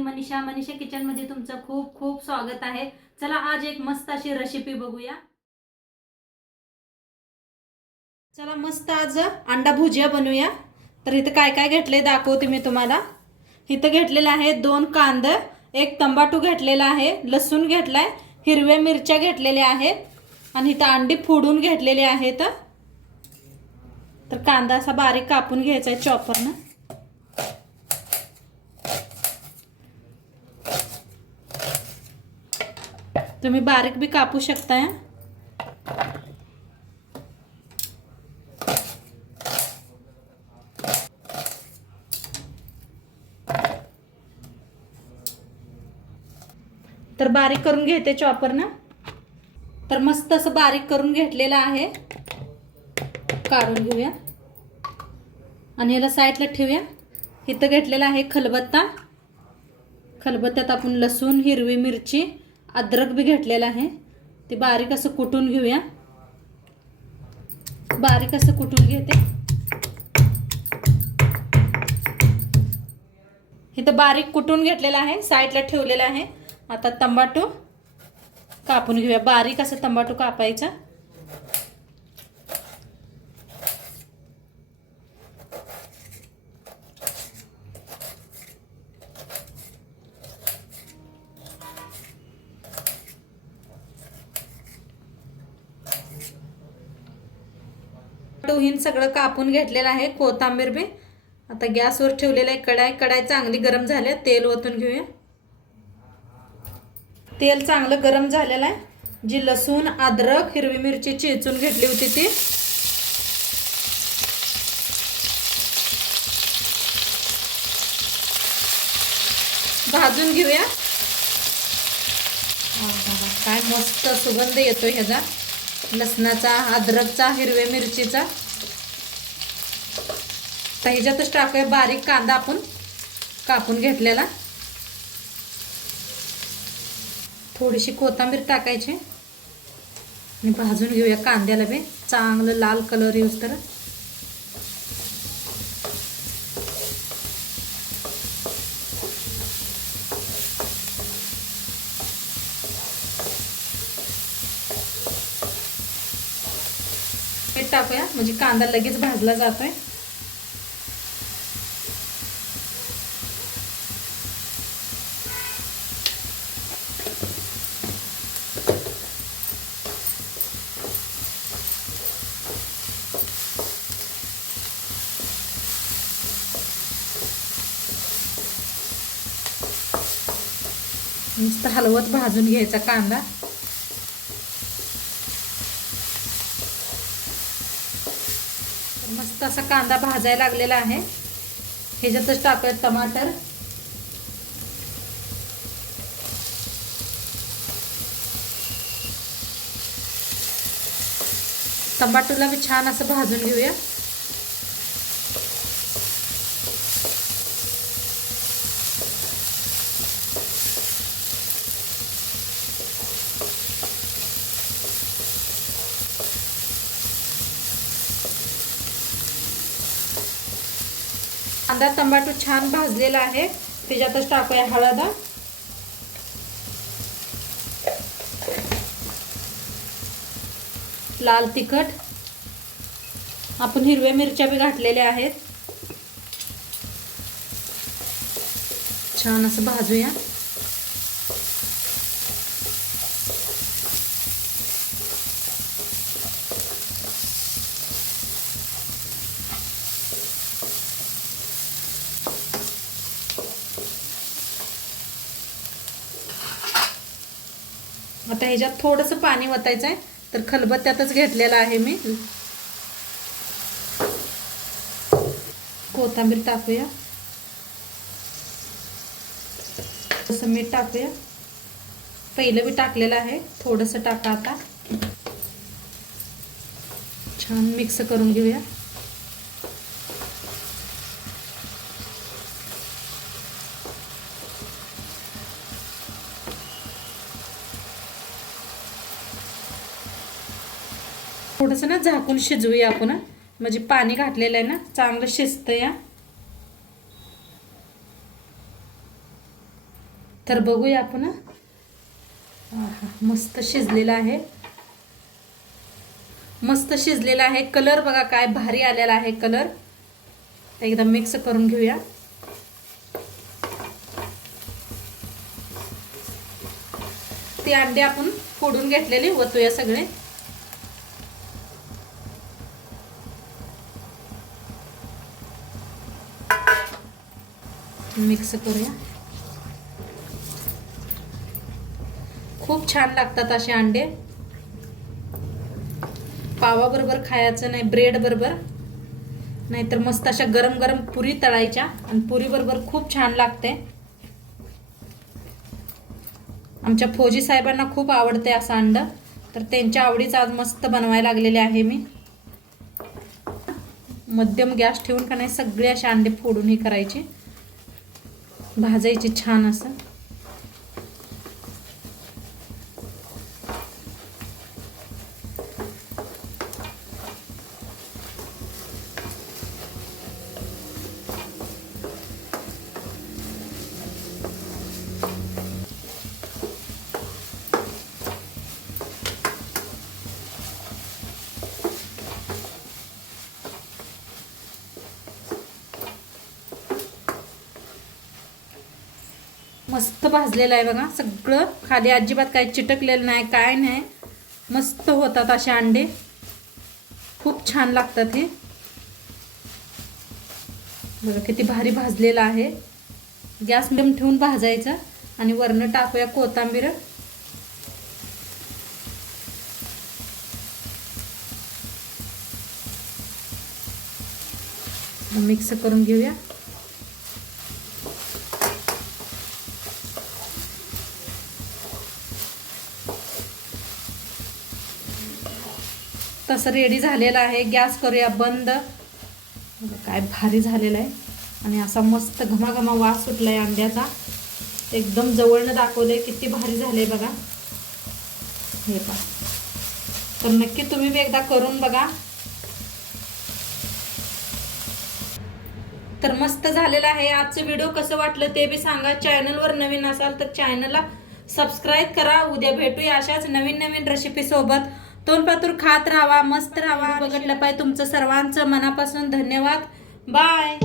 मी Manisha kitchen मध्ये तुमचं खूप खूप स्वागत आहे। चला आज एक मस्त अशी रेसिपी बघूया। चला मस्त आज अंडा भुजिया बनवूया। तर इथे काय काय घेतले दाखवते मी तुम्हाला। इथे घेतलेला आहे 2 कांदे, 1 टमाटो घेतलेला आहे, लसूण घेतलाय, हिरव्या मिरच्या घेतलेल्या आहेत आणि इथे अंडी फोडून घेतलेले आहेत। तर कांदा असा बारीक कापून घ्यायचा आहे चॉपरने। तुम्ही बारीक भी कापू शकता। तर बारीक करून घेते चॉपरने। तर मस्त असं बारीक करून घेतलेला आहे। काढून घेऊया आणि याला साईडला ठेवूया। इथं घेतलेला आहे खलबत्ता। खलबत्त्यात आपण लसूण, हिरवी मिरची, अद्रक भी घेतलेला आहे। ते बारीक असं कुटून घेऊया। बारीक असं कुटून घेते। इथं बारीक कुटून घेतलेला आहे, साईडला ठेवलेला आहे। आता टमाटो कापून घेऊया। बारीक असं टमाटो कापायचा। हिन सगळं कापून घेतलेलं आहे। कोथिंबीर बी आता गॅसवर ठेवलेलं आहे। कढाई चांगली गरम झाली। तेल ओतून घेऊया। तेल चांगलं गरम झालेलं आहे। जी लसूण, अद्रक, हिरवी मिरची चेचून घेतली होती ती भाजून घेऊया। काय मस्त सुगंध येतोय ह्याचा, लसणाचा, अद्रकचा, हिरव्या मिरचीचा। तर ह्याच्यातच टाकूया बारीक कांदा आपण कापून घेतलेला। थोडीशी कोथिंबीर टाकायची आणि भाजून घेऊया कांद्याला बी चांगलं लाल कलर येऊस तर। मीठ टाकूया म्हणजे कांदा लगेच भाजला जातोय। नुसतं हलवत भाजून घ्यायचा कांदा। मस्त असा कांदा भाजायला लागलेला आहे। ह्याच्यातच टाकूया टमाटर। टमाटोला भी छान असं भाजून घेऊया। कांदा टमाटो छान भाजलेला आहे। त्याच्यातच टाकूया हळद, लाल तिखट, आपण हिरव्या मिरच्या भी घातलेल्या आहेत। छान असं भाजूया। आता ह्याच्यात थोडंसं पाणी वतायचं आहे। तर खलबत्त्यातच घेतलेला आहे मी। कोथिंबीर टाकूया, थोडंसं मीठ टाकूया। पहिलं भी टाकलेलं आहे, थोडंसं टाका। आता छान मिक्स करून घेऊया। थोडंसं ना झाकून शिजवूया आपण, म्हणजे पाणी घातलेलं आहे ना चांगलं शिजतं या। तर बघूया आपण. मस्त शिजलेला आहे, मस्त शिजलेला आहे. कलर बघा काय भारी आलेला आहे कलर. एकदा मिक्स करून घेऊया. ते अंडे आपण फोडून घेतलेले ओतूया सगळे. मिक्स करूया. खूप छान लागतात असे अंडे. पावाबरोबर खायचं नाही, ब्रेड बरोबर, नाहीतर मस्त अशा गरम गरम पुरी तळायच्या आणि पुरी बरोबर खूप छान लागते. आमच्या फौजी साहेबांना खूप आवडते असं अंड, तर त्यांच्या आवडीचं आज मस्त बनवायला लागलेले आहे मी. मध्यम गॅस ठेवून का नाही सगळे असे अंडे फोडून हे करायचे, भाजायचे छान असं. मस्त भाजलेलं आहे बघा सगळं, खाली अजिबात काही चिटकलेलं नाही, काय नाही. मस्त होतात असे अंडे, खूप छान लागतात हे. बघा किती भारी भाजलेलं आहे. गॅस मिडियम ठेवून भाजायचं आणि वरनं टाकूया कोथिंबीर. मिक्स करून घेऊया. तसं रेडी झालेलं आहे. गॅस करूया बंद. काय भारी झालेलं आहे आणि असा मस्त घमाघमा वास सुटलाय अंड्याचा. एकदम जवळनं दाखवले, किती भारी झाले बघा हे पहा. तर नक्की तुम्ही बी एकदा करून बघा. तर मस्त झालेलं आहे. आजचं व्हिडिओ कसं वाटलं ते बी सांगा. चॅनलवर नवीन असाल तर चॅनलला सबस्क्राईब करा. उद्या भेटूया अशाच नवीन नवीन रेसिपी सोबत. तोंडपातूर खात राहा, मस्त राहा. बघितलं पाहिजे. तुमचं सर्वांचं मनापासून धन्यवाद. बाय.